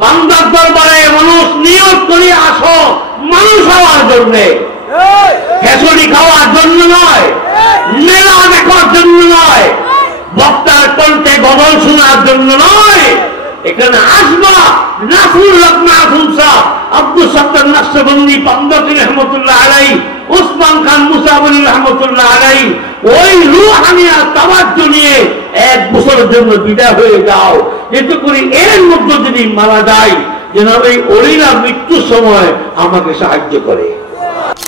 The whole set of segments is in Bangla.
বান্দার দরবারে মানুষ নিয়ত করে আসো মানুষ হওয়ার জন্য, খেচুড়ি খাওয়ার জন্য নয়, মেলা দেখার জন্য নয়, বক্তার কণ্ঠে গজল শোনার জন্য নয়। এখানে আসবা নাসুল নাসুলসা আব্দুল সত্তার নকশবন্দি পান্ডতি রহমতুল্লাহ আলাই, উসমান খান মুসাবলী রহমতুল্লাহ আলাই, ওই রুহানিয়া তাওয়াজ্জু নিয়ে 1 বছরের জন্য বিদায় হয়ে যাও। এতে করে এর মধ্যে যদি মারা যায় যেন ওই ওলিরা মৃত্যুর সময় আমাকে সাহায্য করে।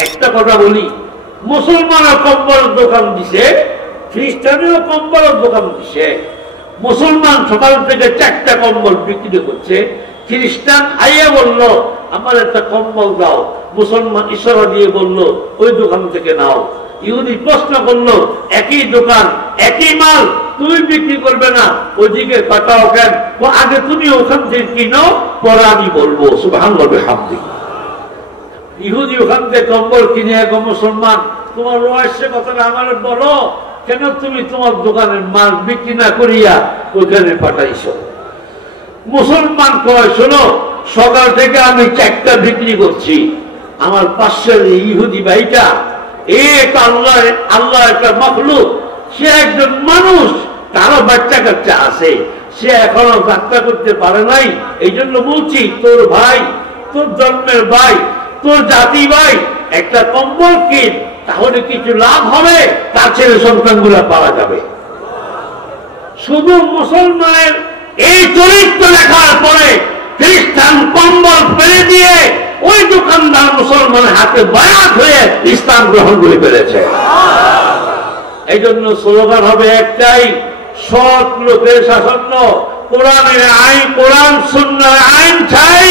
একটা কথা বলি, মুসলমানও কম্বলের দোকান দিছে, খ্রিস্টানেও কম্বলের দোকান দিছে। মুসলমান সকাল থেকে 4টা কম্বল বিক্রি করছে, খ্রিস্টান আইয়া বলল আমার একটা কম্বল দাও, মুসলমান ইশারা দিয়ে বলল ওই দোকান থেকে নাও। ইহুদি প্রশ্ন করলো একই দোকান একই মাল তুমি বিক্রি করবে না, ওইদিকে পাঠাও কেন? আগে তুমি ওখান থেকে কিনো, পরে আমি বলবো। সুবহানাল্লাহ বিহামদিহি। ইহুদি ওখান থেকে কম্বল কিনে এক মুসলমান তোমার রহস্য কথাটা আমার বলো, কেন তুমি তোমার দোকানের মাল বিক্রি না করিয়া ওইখানে পাঠাইছো? মুসলমান কয় শোনো, সকাল থেকে আমি 4টা বিক্রি করছি, আমার পাশের ইহুদি ভাইটা আল্লাহ একটা মখলুক, সে একজন মানুষ, তারও বাচ্চা কাচ্চা আছে, সে এখনো যাত্রা করতে পারে নাই। এই জন্য বলছি তোর ভাই, তোর জন্মের ভাই, তোর জাতি ভাই একটা কম্বল কিন, তাহলে কিছু লাভ হবে, তার ছেলে সন্তান গুলা পাওয়া যাবে। শুধু মুসলমানের এই চরিত্র দেখার পরে খ্রিস্টান কম্বল ফেলে দিয়ে ওই দোকানদার মুসলমানের হাতে বায়াত হয়ে ইসলাম গ্রহণ করে ফেলেছে। এই জন্য স্লোগান হবে একটাই, সৎ লোকের শাসন, কোরআনের আইন, কোরআন সুন্নাহর আইন চাই,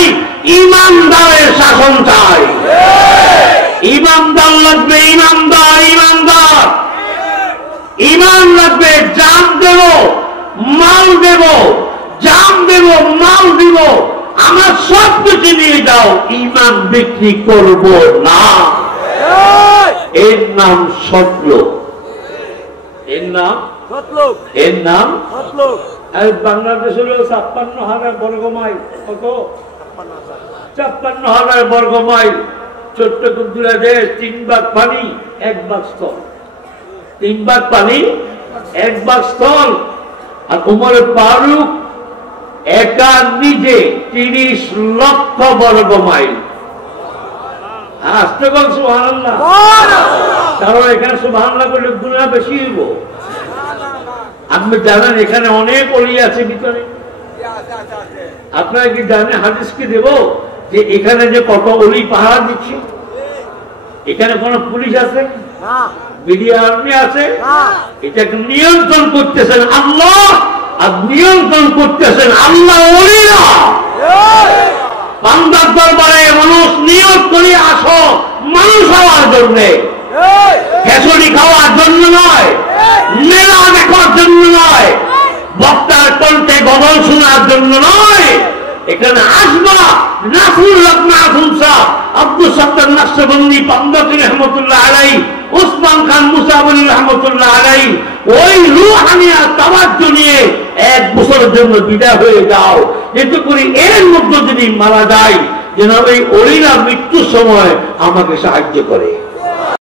ইমানদারের শাসন চাই। ইমানদার লাগবে, ইমানদার, ইমানদার ইমান লাগবে। জান দেব, মাল দেব, জান দেব, মাল দিব, আমার সব কিছু নিয়ে যাও, ইমান বিক্রি করব না। এর নাম সৎলোক, এর নাম সৎলোক, এর নাম সৎলোক। আর বাংলাদেশ হলো 56,000 বর্গ মাইল, কত? 56,000 বর্গ মাইল। ছোট্ট কুদ্দুরা দেশ, 3 ভাগ পানি 1 ভাগ স্থল, 3 ভাগ পানি 1 ভাগ স্থল। আর উমর ফারুক একা নিজে 30 লক্ষ বর্গ মাইল। আসতে বল সুবহানাল্লাহ। কারণ এখানে সুবহানাল্লাহ বললে গুনাহ বেশি হইব। আপনি জানেন এখানে অনেক ওলি আছে ভিতরে, আপনারা কি জানেন? হাদিস কি দেব যে এখানে যে কত ওলি পাহারা দিচ্ছে? এখানে কোন পুলিশ আছে? মিডিয়া আর্মি আছে? এটাকে নিয়ন্ত্রণ করতেছেন আল্লাহ, আর নিয়ন্ত্রণ করতেছেন আল্লাহ ওলিরা। বান্দার দরবারে মানুষ নিয়ত করে আসো মানুষ হওয়ার জন্য, খেচুড়ি খাওয়ার জন্য নয়, মেলা দেখার জন্য নয়, বক্তার কণ্ঠে গজল শোনার জন্য নয়। এখানে আসবা নাসুল নাসুলসা আব্দুল সত্তার নকশবন্দি পান্ডতি রহমতুল্লাহ আলাই, উসমান খান মুসাবলী রহমতুল্লাহ আলাই, ওই রুহানিয়া তাওয়াজ্জু নিয়ে 1 বছরের জন্য বিদায় হয়ে যাও। এতে করে এর মধ্যে যদি মারা যায় যেন ওই ওলিরা মৃত্যুর সময় আমাকে সাহায্য করে।